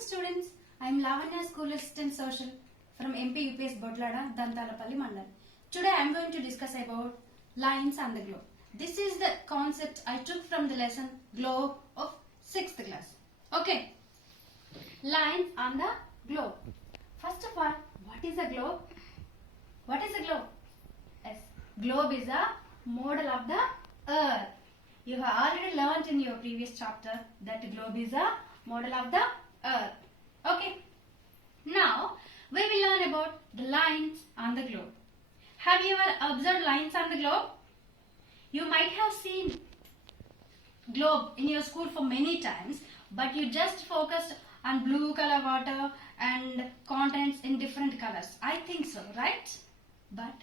morning students. I am Lavanya, School Assistant Social from MP UPS Bodlada, Dantalapalli Mandal. Today I am going to discuss about lines on the globe. This is the concept I took from the lesson Globe of 6th class. Okay, lines on the globe. First of all, what is a globe? What is a globe? Yes, globe is a model of the earth. You have already learnt in your previous chapter that globe is a model of the earth. Okay. Now we will learn about the lines on the globe. Have you ever observed lines on the globe? You might have seen globe in your school for many times, but you just focused on blue color water and contents in different colors. I think so, right? But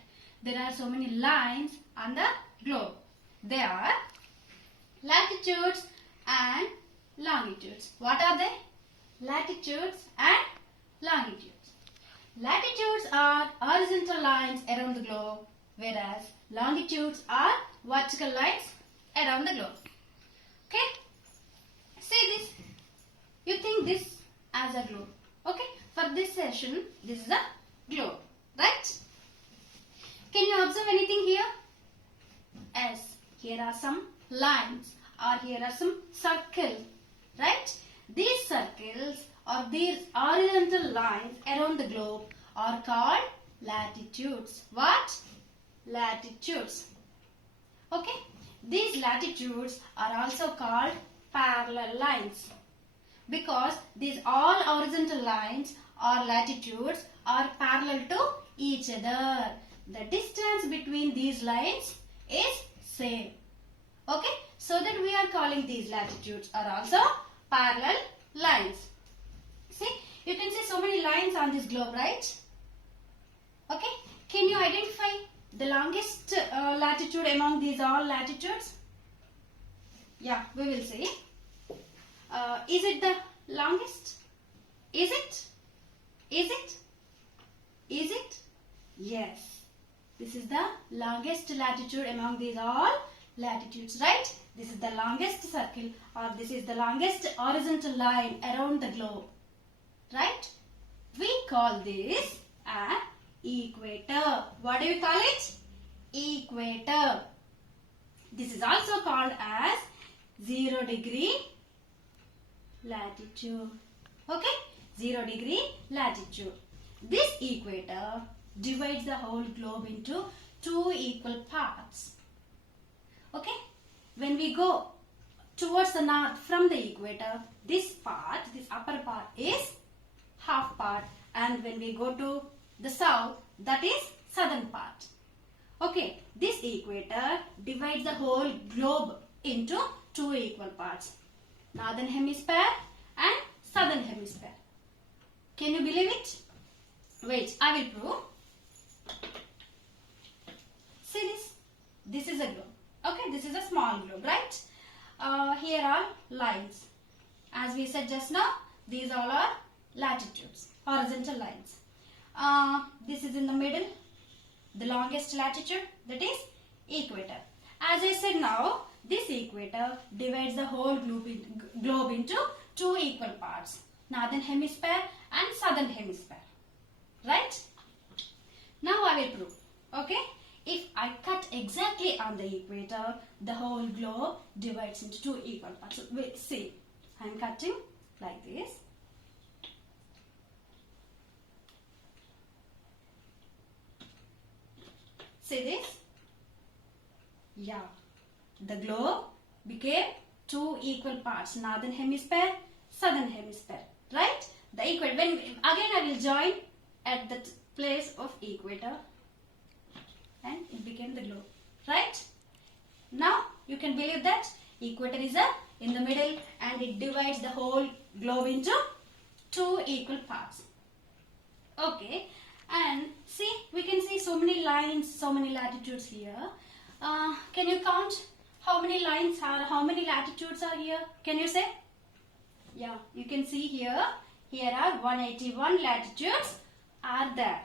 there are so many lines on the globe. They are latitudes and longitudes. What are they? Latitudes and longitudes. Latitudes are horizontal lines around the globe, whereas longitudes are vertical lines around the globe. Okay? See this. You think this as a globe. Okay? For this session, this is a globe. Right? Can you observe anything here? Yes. Here are some lines or here are some circles. Right? These circles or these horizontal lines around the globe are called latitudes. What? Latitudes. Okay? These latitudes are also called parallel lines because these all horizontal lines or latitudes are parallel to each other. The distance between these lines is same. Okay? So that we are calling these latitudes are also parallel lines. See, you can see so many lines on this globe, right? Okay, can you identify the longest latitude among these all latitudes? Yeah, we will see. Is it the longest? Is it? Is it? Is it? Yes. This is the longest latitude among these all latitudes, right? This is the longest circle or this is the longest horizontal line around the globe, right? We call this an equator. What do you call it? Equator. This is also called as 0 degree latitude. Okay? 0 degree latitude. This equator divides the whole globe into two equal parts. Okay? When we go towards the north from the equator, this part, this upper part is half part, and when we go to the south, that is southern part. Okay, this equator divides the whole globe into two equal parts, northern hemisphere and southern hemisphere. Can you believe it? Wait, I will prove. See this? This is a globe. Okay, this is a small globe, right? Here are lines. As we said just now, these all are latitudes, horizontal lines. This is in the middle, the longest latitude, that is equator. As I said now, this equator divides the whole globe into two equal parts, northern hemisphere and southern hemisphere, right? Now I will prove, okay? If I cut exactly on the equator, the whole globe divides into two equal parts. So, see, I am cutting like this. See this? Yeah, the globe became two equal parts, northern hemisphere, southern hemisphere, right? The equator, again I will join at the place of equator and it became the globe, right? Now you can believe that equator is in the middle and it divides the whole globe into two equal parts. Okay, and see, we can see so many lines, so many latitudes here. Can you count how many lines are, how many latitudes are here? Can you say? Yeah, you can see here. Here are 181 latitudes are there.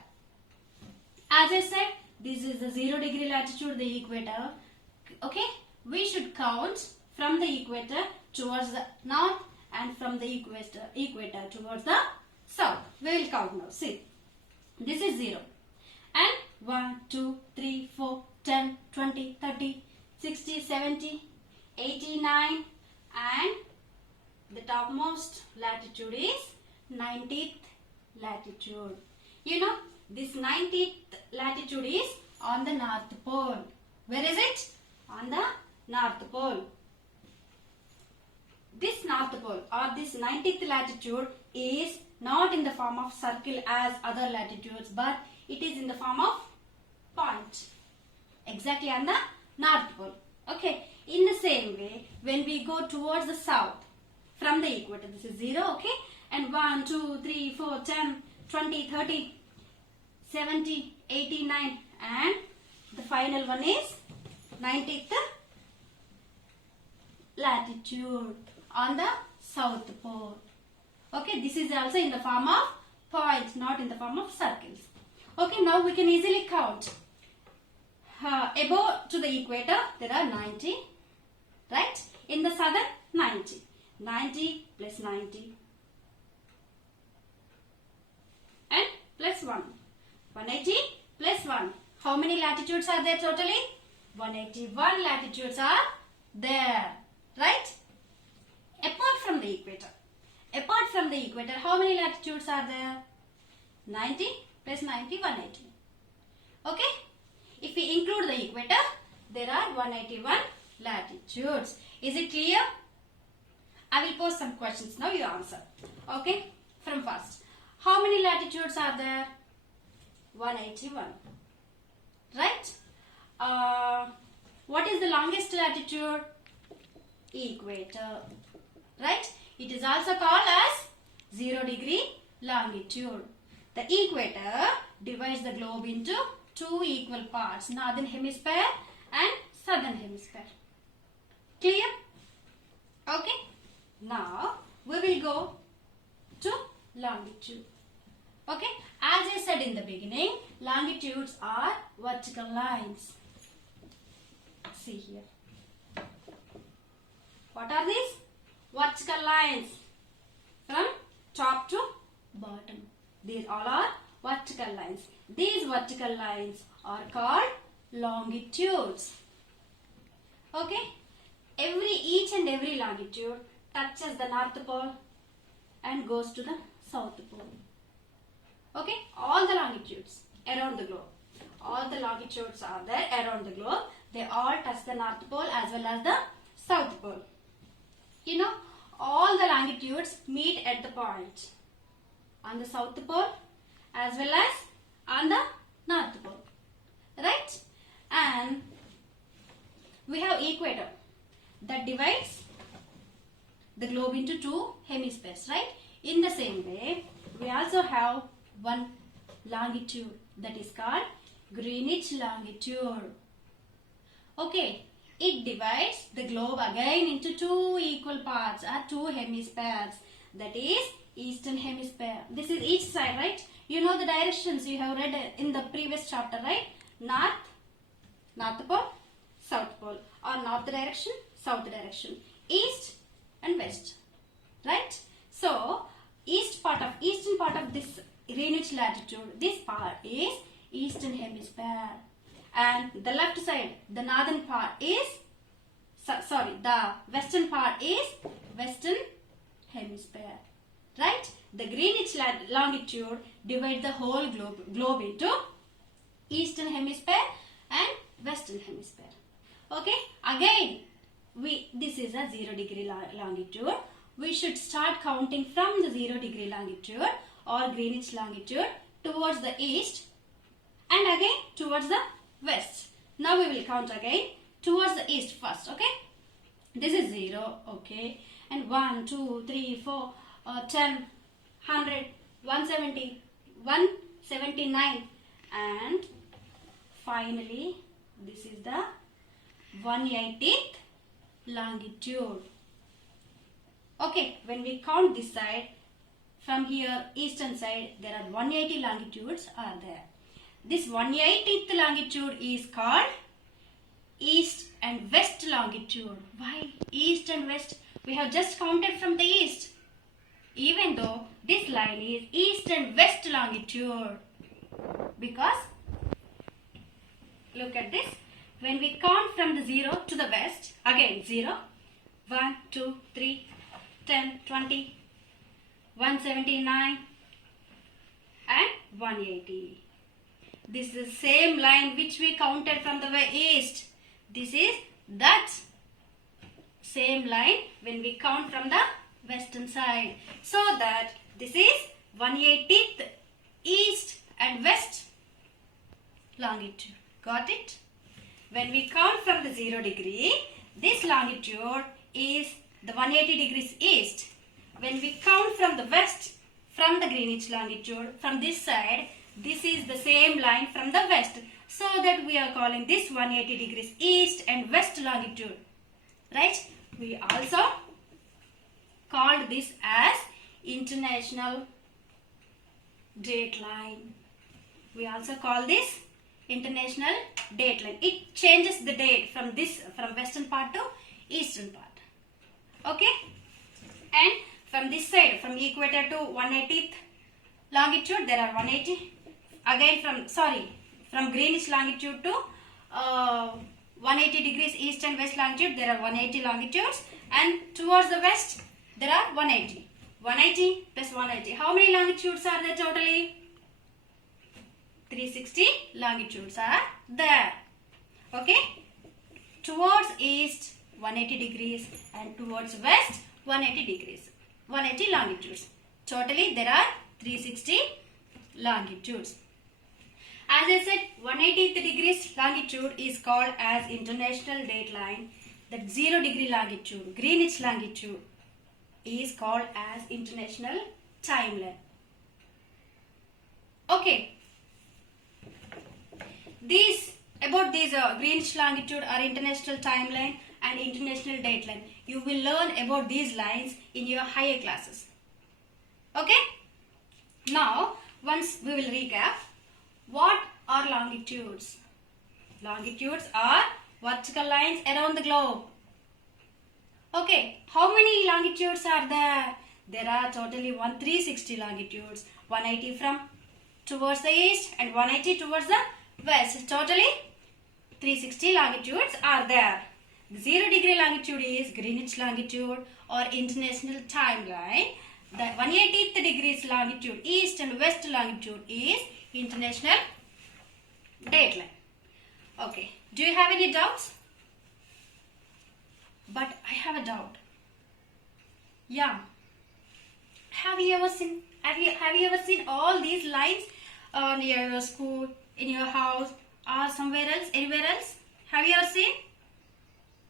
As I said, this is the 0 degree latitude, the equator. Okay, we should count from the equator towards the north and from the equator towards the south. We will count now. See, this is 0. And 1, 2, 3, 4, 10, 20, 30, 60, 70, 89, and the topmost latitude is 90th latitude. You know, this 90th latitude is on the North Pole. Where is it? On the North Pole. This North Pole or this 90th latitude is not in the form of circle as other latitudes, but it is in the form of point. Exactly on the North Pole. Okay. In the same way, when we go towards the south from the equator, this is 0, okay? And 1, 2, 3, 4, 10, 20, 30, 70, 89, and the final one is 90th latitude on the South Pole. Okay, this is also in the form of points, not in the form of circles. Okay, now we can easily count. Above to the equator, there are 90, right? In the southern, 90. 90 plus 90 and plus 1. 180 plus 1. How many latitudes are there totally? 181 latitudes are there, right? Apart from the equator. Apart from the equator, how many latitudes are there? 90 plus 90, 180. Okay? If we include the equator, there are 181 latitudes. Is it clear? I will pose some questions. Now you answer. Okay? From first. How many latitudes are there? 181. Right? What is the longest latitude? Equator. Right? It is also called as 0 degree longitude. The equator divides the globe into two equal parts, northern hemisphere and southern hemisphere. Clear? Okay. Now we will go to longitude. Okay. As I said in the beginning, longitudes are vertical lines. See here. What are these? Vertical lines from top to bottom. These all are vertical lines. These vertical lines are called longitudes. Okay? Each and every longitude touches the North Pole and goes to the South Pole. Okay? All the longitudes around the globe. All the longitudes are there around the globe. They all touch the North Pole as well as the South Pole. You know, all the longitudes meet at the point on the South Pole as well as on the North Pole. Right? And we have equator that divides the globe into two hemispheres. Right? In the same way, we also have one longitude that is called Greenwich longitude. Okay. It divides the globe again into two equal parts or two hemispheres. That is eastern hemisphere. This is each side, right? You know the directions you have read in the previous chapter, right? North Pole, South Pole, or north direction, south direction, east and west, right? So eastern part of this Greenwich latitude, this part is eastern hemisphere. And the left side, the northern part is, the western part is western hemisphere. Right? The Greenwich longitude divides the whole globe into eastern hemisphere and western hemisphere. Okay? Again, this is a 0 degree longitude. We should start counting from the 0 degree longitude or Greenwich longitude towards the east and again towards the west. Now we will count again towards the east first. Okay? This is 0. Okay? And 1, 2, 3, 4, 10, 100, 170, 179, and finally this is the 180th longitude. Okay, when we count this side, from here eastern side, there are 180 longitudes are there. This 180th longitude is called east and west longitude. Why east and west? We have just counted from the east. Even though this line is east and west longitude. Because, look at this. When we count from the 0 to the west, again 0, 1, 2, 3, 10, 20, 179 and 180. This is the same line which we counted from the east. This is that same line when we count from the western side. So that this is 180th east and west longitude. Got it? When we count from the 0 degree, this longitude is the 180 degrees east. When we count from the west, from the Greenwich longitude, from this side, this is the same line from the west. So that we are calling this 180 degrees east and west longitude. Right? We also called this as international dateline. We also call this international dateline. It changes the date from western part to eastern part. Okay? And from this side, from equator to 180th longitude, there are 180. Again from Greenwich longitude to 180 degrees east and west longitude, there are 180 longitudes. And towards the west, there are 180. 180 plus 180. How many longitudes are there totally? 360 longitudes are there. Okay? Towards east, 180 degrees and towards west, 180 degrees. 180 longitudes. Totally, there are 360 longitudes. As I said, 180th degrees longitude is called as international dateline. That 0 degree longitude, Greenwich longitude, is called as international timeline. Okay. About these Greenwich longitude or international timeline and international dateline, you will learn about these lines in your higher classes. Okay? Now, once we will recap, what are longitudes? Longitudes are vertical lines around the globe. Okay, how many longitudes are there? There are totally 360 longitudes. 180 from towards the east and 180 towards the west. Totally 360 longitudes are there. The 0 degree longitude is Greenwich longitude or international timeline. The 180th degrees longitude, east and west longitude, is international dateline. Okay, do you have any doubts? But I have a doubt. Yeah. Have you ever seen all these lines near your school, in your house, or somewhere else, anywhere else? Have you ever seen?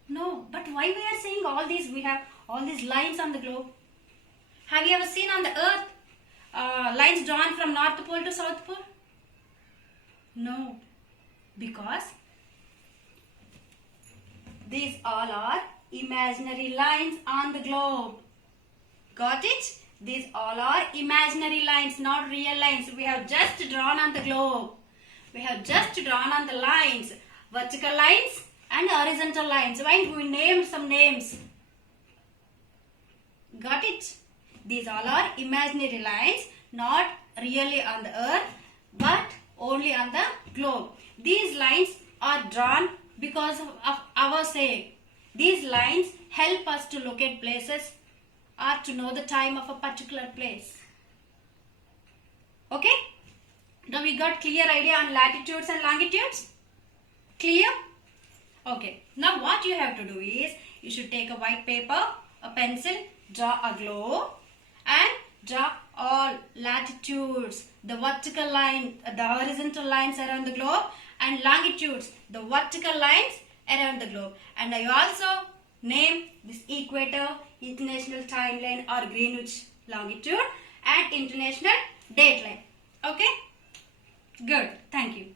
No. But why we are seeing all these? We have all these lines on the globe. Have you ever seen on the earth lines drawn from North Pole to South Pole? No. Because these all are imaginary lines on the globe. Got it? These all are imaginary lines, not real lines. We have just drawn on the globe. We have just drawn on the lines, vertical lines and horizontal lines. When we named some names. Got it? These all are imaginary lines, not really on the earth, but only on the globe. These lines are drawn because of our sake. These lines help us to locate places or to know the time of a particular place. Okay? Now we got clear idea on latitudes and longitudes? Clear? Okay. Now what you have to do is, you should take a white paper, a pencil, draw a globe and draw all latitudes, the vertical line, the horizontal lines around the globe, and longitudes, the vertical lines around the globe. And I also name this equator, international timeline or Greenwich longitude, and international dateline. Okay? Good. Thank you.